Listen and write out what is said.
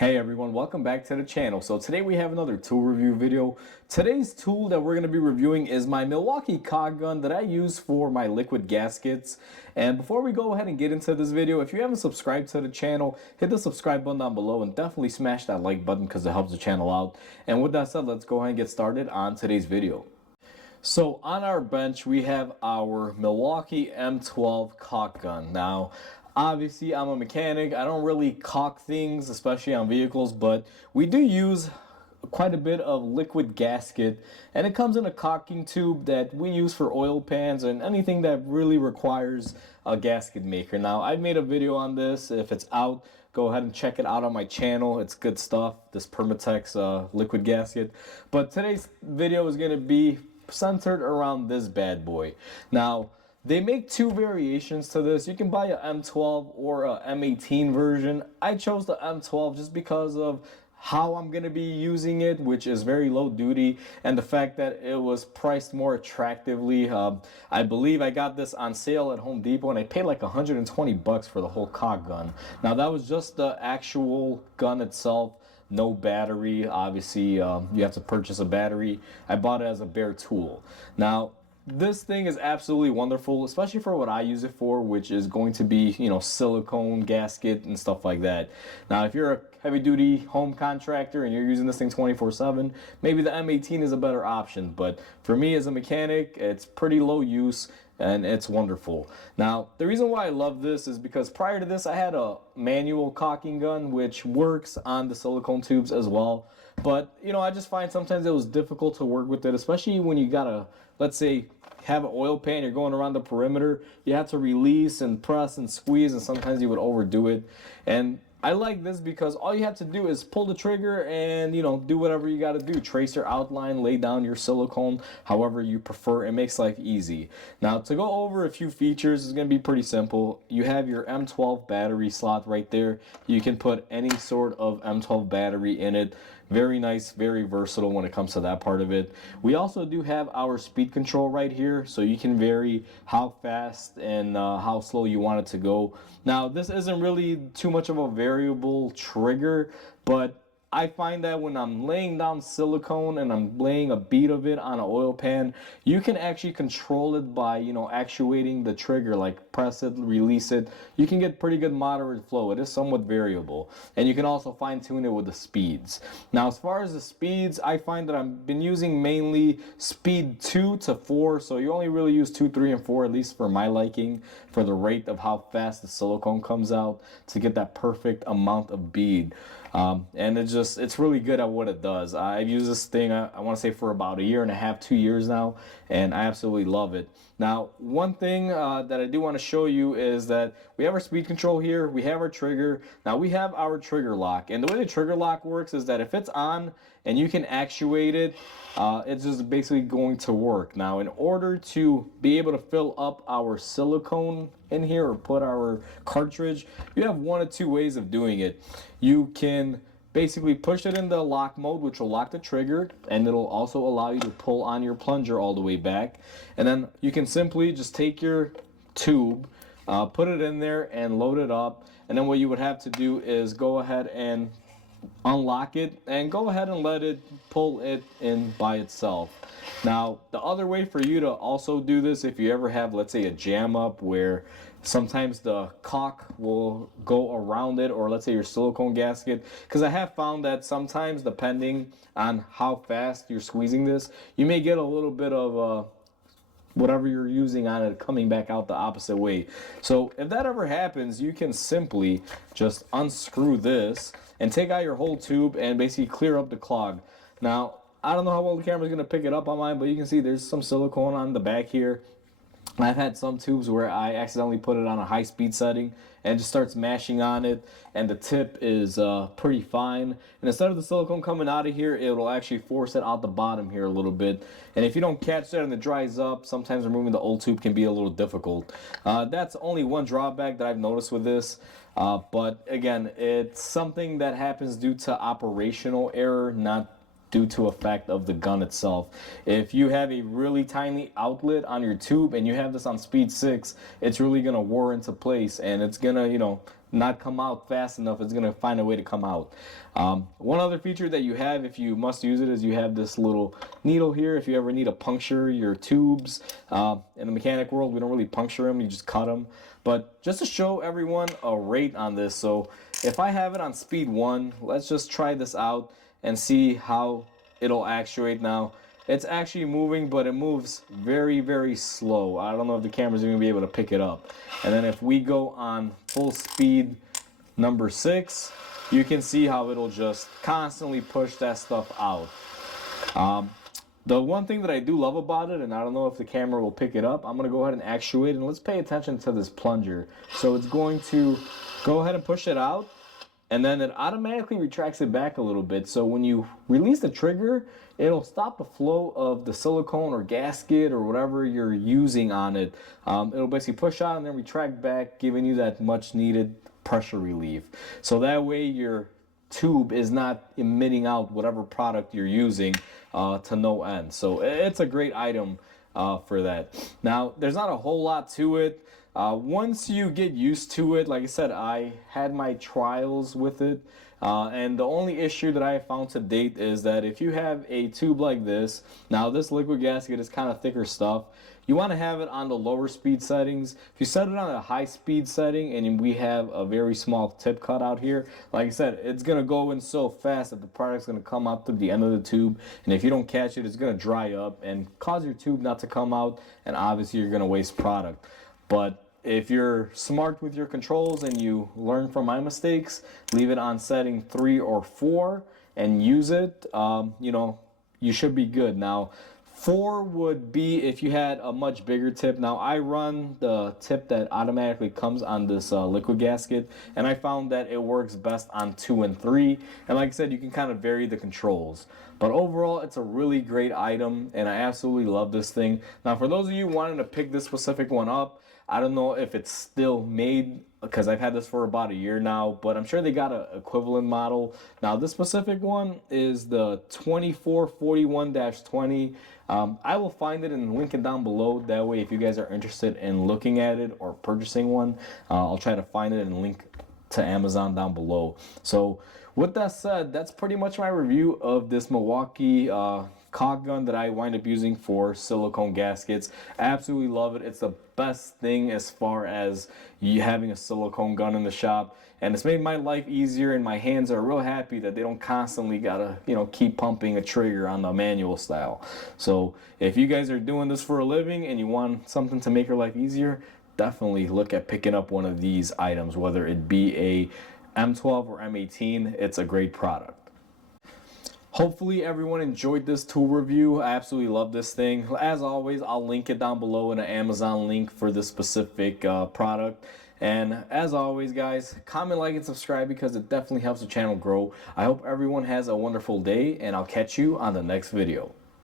Hey everyone, welcome back to the channel. So today we have another tool review video. Today's tool that we're going to be reviewing is my Milwaukee caulk gun that I use for my liquid gaskets. And before we go ahead and get into this video, if you haven't subscribed to the channel, hit the subscribe button down below and definitely smash that like button because it helps the channel out. And with that said, let's go ahead and get started on today's video. So on our bench, we have our Milwaukee M12 caulk gun. Now, obviously, I'm a mechanic. I don't really caulk things, especially on vehicles, but we do use quite a bit of liquid gasket, and it comes in a caulking tube that we use for oil pans and anything that really requires a gasket maker. Now, I've made a video on this. If it's out, go ahead and check it out on my channel. It's good stuff, this Permatex liquid gasket. But today's video is going to be centered around this bad boy. Now, they make two variations to this. You can buy a M12 or a M18 version. I chose the M12 just because of how I'm going to be using it, which is very low duty, and the fact that it was priced more attractively. I believe I got this on sale at Home Depot and I paid like 120 bucks for the whole caulk gun. Now that was just the actual gun itself. No battery. Obviously, you have to purchase a battery. I bought it as a bare tool. Now, this thing is absolutely wonderful, especially for what I use it for, which is going to be, silicone gasket and stuff like that. Now, if you're a heavy-duty home contractor and you're using this thing 24/7, maybe the M18 is a better option. But for me as a mechanic, it's pretty low use and it's wonderful. Now, the reason why I love this is because prior to this, I had a manual caulking gun, which works on the silicone tubes as well. But, I just find sometimes it was difficult to work with it, especially when you gotta, let's say, have an oil pan, you're going around the perimeter, you have to release and press and squeeze, and sometimes you would overdo it. And I like this because all you have to do is pull the trigger and, do whatever you got to do. Trace your outline, lay down your silicone, however you prefer. It makes life easy. Now, to go over a few features is going to be pretty simple. You have your M12 battery slot right there. You can put any sort of M12 battery in it. Very nice, very versatile when it comes to that part of it. We also do have our speed control right here, so you can vary how fast and how slow you want it to go. Now, this isn't really too much of a variable trigger, but I find that when I'm laying down silicone and I'm laying a bead of it on an oil pan, you can actually control it by, actuating the trigger, like press it, release it. You can get pretty good moderate flow. It is somewhat variable. And you can also fine tune it with the speeds. Now, as far as the speeds, I find that I've been using mainly speed 2 to 4. So you only really use 2, 3, and 4, at least for my liking, for the rate of how fast the silicone comes out to get that perfect amount of bead. And it's really good at what it does. I've used this thing, I want to say, for about a year and a half, 2 years now, and I absolutely love it. Now, one thing that I do want to show you is that we have our speed control here, we have our trigger. Now, we have our trigger lock, and the way the trigger lock works is that if it's on and you can actuate it, it's just basically going to work. Now, in order to be able to fill up our silicone in here or put our cartridge, you have one of two ways of doing it. You can basically push it into lock mode, which will lock the trigger, and it'll also allow you to pull on your plunger all the way back. And then you can simply just take your tube, put it in there and load it up. And then what you would have to do is go ahead and unlock it and go ahead and let it pull it in by itself. Now, the other way for you to also do this, if you ever have, let's say, a jam up where sometimes the caulk will go around it, or let's say your silicone gasket, because I have found that sometimes, depending on how fast you're squeezing this, you may get a little bit of whatever you're using on it coming back out the opposite way. So if that ever happens, you can simply just unscrew this and take out your whole tube and basically clear up the clog. Now, I don't know how well the camera's going to pick it up on mine, but you can see there's some silicone on the back here. I've had some tubes where I accidentally put it on a high speed setting and it just starts mashing on it, and the tip is pretty fine. And instead of the silicone coming out of here, it will actually force it out the bottom here a little bit. And if you don't catch that and it dries up, sometimes removing the old tube can be a little difficult. That's only one drawback that I've noticed with this. But again, it's something that happens due to operational error, not due to effect of the gun itself. If you have a really tiny outlet on your tube and you have this on speed 6, it's really gonna wear into place and it's gonna, not come out fast enough, it's gonna find a way to come out. One other feature that you have, if you must use it, is you have this little needle here. If you ever need to puncture your tubes, in the mechanic world, we don't really puncture them, you just cut them. But just to show everyone a rate on this, so if I have it on speed 1, let's just try this out and see how it'll actuate. Now it's actually moving, but it moves very, very slow. I don't know if the camera's even gonna be able to pick it up. And then if we go on full speed number 6, you can see how it'll just constantly push that stuff out. The one thing that I do love about it, and I don't know if the camera will pick it up, I'm gonna go ahead and actuate, and let's pay attention to this plunger. So it's going to go ahead and push it out, and then it automatically retracts it back a little bit. So when you release the trigger, it'll stop the flow of the silicone or gasket or whatever you're using on it. It'll basically push out and then retract back, giving you that much needed pressure relief. So that way your tube is not emitting out whatever product you're using to no end. So it's a great item for that. Now, there's not a whole lot to it. Once you get used to it, like I said, I had my trials with it, and the only issue that I have found to date is that if you have a tube like this, now this liquid gasket is kind of thicker stuff, you want to have it on the lower speed settings. If you set it on a high speed setting and we have a very small tip cut out here, like I said, it's going to go in so fast that the product's going to come out through the end of the tube, and if you don't catch it, it's going to dry up and cause your tube not to come out, and obviously you're going to waste product. But if you're smart with your controls and you learn from my mistakes, leave it on setting 3 or 4 and use it, you should be good. Now, 4 would be if you had a much bigger tip. Now, I run the tip that automatically comes on this liquid gasket, and I found that it works best on 2 and 3. And like I said, you can kind of vary the controls. But overall, it's a really great item, and I absolutely love this thing. Now, for those of you wanting to pick this specific one up, I don't know if it's still made, because I've had this for about a year now, but I'm sure they got an equivalent model. Now, this specific one is the 2441-20. I will find it and link it down below. That way, if you guys are interested in looking at it or purchasing one, I'll try to find it and link to Amazon down below. So with that said, that's pretty much my review of this Milwaukee caulk gun that I wind up using for silicone gaskets. I absolutely love it. It's the best thing as far as you having a silicone gun in the shop, and it's made my life easier, and my hands are real happy that they don't constantly gotta keep pumping a trigger on the manual style. So if you guys are doing this for a living and you want something to make your life easier, definitely look at picking up one of these items, whether it be a M12 or M18. It's a great product. Hopefully everyone enjoyed this tool review. I absolutely love this thing. As always, I'll link it down below in an Amazon link for this specific product. And as always, guys, comment, like, and subscribe because it definitely helps the channel grow. I hope everyone has a wonderful day, and I'll catch you on the next video.